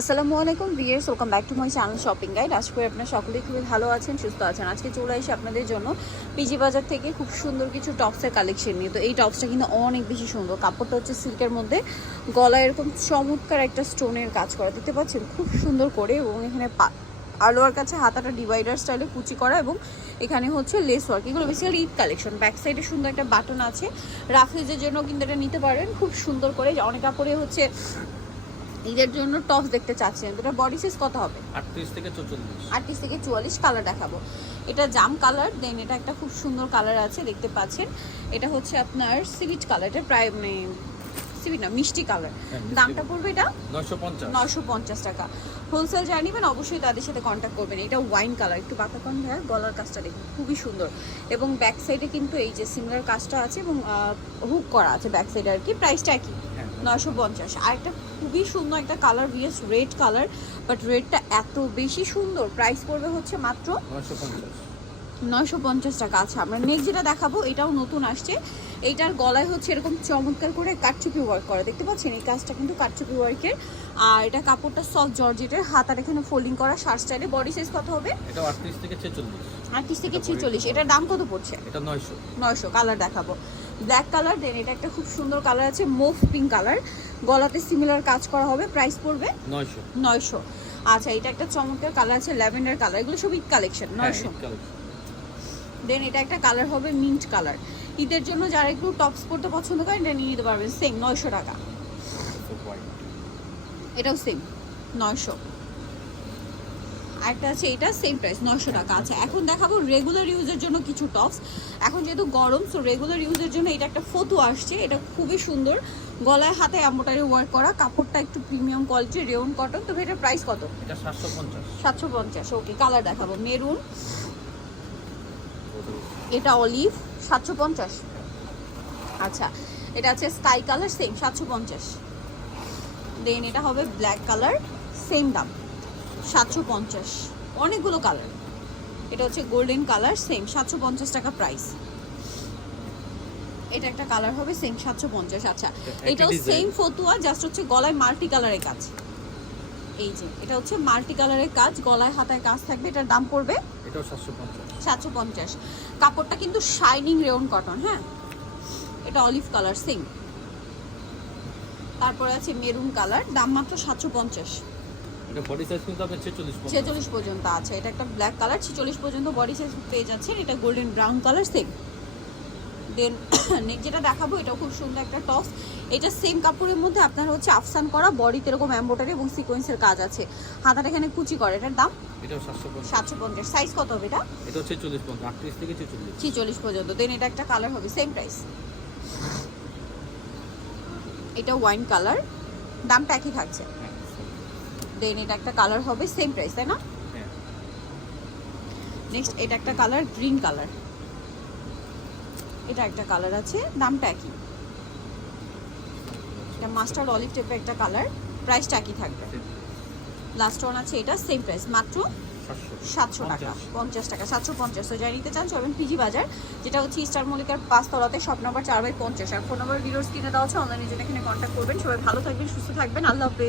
আসসালামু আলাইকুম viewers welcome back to my channel shopping guide. আশা করি আপনারা সকলেই খুবই ভালো আছেন, সুস্থ আছেন। আজকে চলে এসে আপনাদের জন্য পিজি বাজার থেকে খুব সুন্দর কিছু টপসের কালেকশন নিয়ে। তো এই টপসটা কিন্তু অনেক বেশি সুন্দর। কাপড়টা হচ্ছে সিল্কের মধ্যে। গলায় এরকম চমৎকার একটা স্টোনের কাজ করা। দেখতে পাচ্ছেন, খুব সুন্দর করে এবং এখানে আলোয়ার কাছে হাতাটা ডিভাইডার স্টাইলে কুচি করা এবং এখানে হচ্ছে লেস ওয়ার্ক এগুলো বেসিক্যালি ঈদ কালেকশন। ব্যাক সাইডে সুন্দর একটা বাটন আছে। রাফেজের জন্য কিন্তু এটা নিতে পারেন। খুব সুন্দর করে অনেক কাপড়ে হচ্ছে ঈদের জন্য টপস দেখতে চাচ্ছেন দুটো বডি সাইজ কত হবে? আটত্রিশ থেকে চৌচল্লিশ। আটত্রিশ থেকে চুয়াল্লিশ কালার দেখাবো। এটা জাম কালার দেন এটা একটা খুব সুন্দর কালার আছে দেখতে পাচ্ছেন। এটা হচ্ছে আপনার সিভিট কালার এটা প্রায় মানে সিভিট না মিষ্টি কালার হ্যাঁ, দামটা পড়বে এটা? নয়শো পঞ্চাশ। নশো পঞ্চাশ টাকা। হোলসেল যা নেবেন অবশ্যই তাদের সাথে কন্ট্যাক্ট করবেন। এটা ওয়াইন কালার একটু বাতাকন ভাইয়া গলার কাজটা দেখুন খুবই সুন্দর। এবং ব্যাক সাইডে কিন্তু এই যে সিমিলার কাজটা আছে এবং হুক করা আছে ব্যাক সাইডে আর কি প্রাইসটা একই। হ্যাঁ। নয়শো পঞ্চাশ। আর একটা খুবই সুন্দর একটা colour VS red colour but রেডটা এত বেশি সুন্দর। প্রাইস পড়বে হচ্ছে মাত্র নয়শো পঞ্চাশ টাকা। আচ্ছা আমরা নেক্সট যেটা দেখাবো এটাও নতুন আসছে। এইটার গলায় হচ্ছে এরকম চমৎকার করে কাটচুপি ওয়ার্ক করা। দেখতে পাচ্ছেন এই কাজটা কিন্তু কাটচুপি ওয়ার্কের আর এটা কাপড়টা সফট জর্জেটের। হাত আর এখানে ফোল্ডিং করা শার্ট স্টাইলে বডি সাইজ কত হবে? এটা আটত্রিশ থেকে ছেচল্লিশ। আটত্রিশ থেকে এটা body ছেচল্লিশ। size। এটার দাম কত পড়ছে? এটা নয়শো। নয়শো। কালার দেখাবো। ব্ল্যাক কালার দেন এটা একটা খুব সুন্দর কালার আছে মুভ পিঙ্ক কালার গলাতে সিমিলার কাজ করা হবে প্রাইস পড়বে নয়শো। নয়শো। আচ্ছা এটা একটা চমৎকার কালার আছে ল্যাভেন্ডার কালার এগুলো সব ঈদ কালেকশন হ্যাঁ নয়শো। দেন এটা একটা কালার হবে মিন্ট কালার ঈদের জন্য যারা একটু টপস পড়তে পছন্দ করে এটা নিয়ে নিতে পারবেন। সেম নয়শো টাকা। এটাও সেম নয়শো। একটা আছে এটা সেম প্রাইস নশো টাকা। আচ্ছা এখন দেখাবো রেগুলার ইউজের জন্য কিছু টপস এখন যেহেতু গরম সো রেগুলার ইউজের জন্য এটা একটা ফটো আসছে। এটা খুবই সুন্দর। গলায় হাতে এম্বোটারি ওয়ার্ক করা। কাপড়টা একটু প্রিমিয়াম কোয়ালিটির রেওন কটন তবে এটার প্রাইস কত? এটা সাতশো পঞ্চাশ। সাতশো পঞ্চাশ ওকে কালার দেখাবো। মেরুন এটা অলিভ সাতশো পঞ্চাশ। আচ্ছা এটা আছে স্কাই কালার সেম সাতশো পঞ্চাশ। দেন এটা হবে ব্ল্যাক কালার সেম দাম। সাতশো পঞ্চাশ। অনেকগুলো কালার এটা হচ্ছে গোল্ডেন কালার সেম সাতশো পঞ্চাশ টাকা প্রাইস এটা একটা কালার হবে সেম সাতশো পঞ্চাশ। আচ্ছা এটাও সেম ফতুয়া জাস্ট হচ্ছে গলায় মাল্টি কালারের কাজ। এই যে এটা হচ্ছে মাল্টি কালারের কাজ গলায় হাতায় কাজ থাকবে এটার দাম পড়বে এটাও সাতশো পঞ্চাশ। সাতশো পঞ্চাশ। কাপড়টা কিন্তু শাইনিং রেওন কটন হ্যাঁ? এটা অলিভ কালার সেম তারপরে আছে মেরুন কালার দাম মাত্র সাতশো পঞ্চাশ। বডি সাইজ কিন্তু আপনার ছেচল্লিশ পর্যন্ত। আছে। এটা একটা ব্ল্যাক কালার ছেচল্লিশ পর্যন্ত বডি সাইজ পেয়ে যাচ্ছেন। এটা golden brown colour same then next যেটা দেখাবো এটাও খুব সুন্দর একটা টপস এটা সেম কাপড়ের মধ্যে আপনার হচ্ছে আফসান করা বডিতে এরকম এম্বোটারি এবং সিকোয়েন্সের কাজ আছে। হাতাটা এখানে কুচি করে। এটার দাম? সাতশো পঞ্চাশ। সাইজ কত হবে এটা? আটত্রিশ থেকে ছিচল্লিশ। পর্যন্ত। দেন এটা একটা কালার হবে সেম প্রাইস এটা ওয়াইন কালার দামটা একই থাকছে। দেন এটা একটা কালার হবে সেম প্রাইস তাই না? হ্যাঁ। নেক্সট এটা একটা কালার গ্রিন কালার এটা একটা কালার আছে দামটা একই। এটা মাস্টার অলিভ টাইপের একটা কালার প্রাইসটা একই থাকবে। লাস্ট ওয়ান আছে এটা সেম প্রাইস মাত্র সাতশো। টাকা পঞ্চাশ। টাকা সাতশো পঞ্চাশ। তো যাই নিতে চান চলবেন পিজি বাজার যেটা হচ্ছে স্টার মল্লিকার পাঁচতলাতে শপ নাম্বার চার বাই পঞ্চাশ। আর ফোন নম্বর ভিডিওস কিনে দেওয়া হচ্ছে অনলাইনে জন্য এখানে কন্ট্যাক্ট করবেন। সবাই ভালো থাকবেন সুস্থ থাকবেন। আল্লাহ হাফেজ।